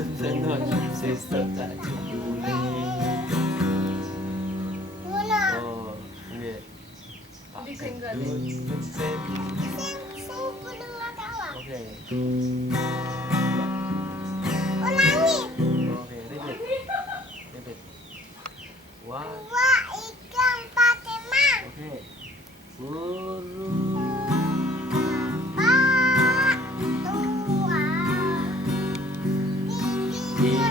Senang sister tak boleh. Oh, nggih. Disenggol. Oke. Ulangi. Oke, repeat. Repeat. One. 2, 3, 4, 5. Oke. Guru. Bapak tua. Gigi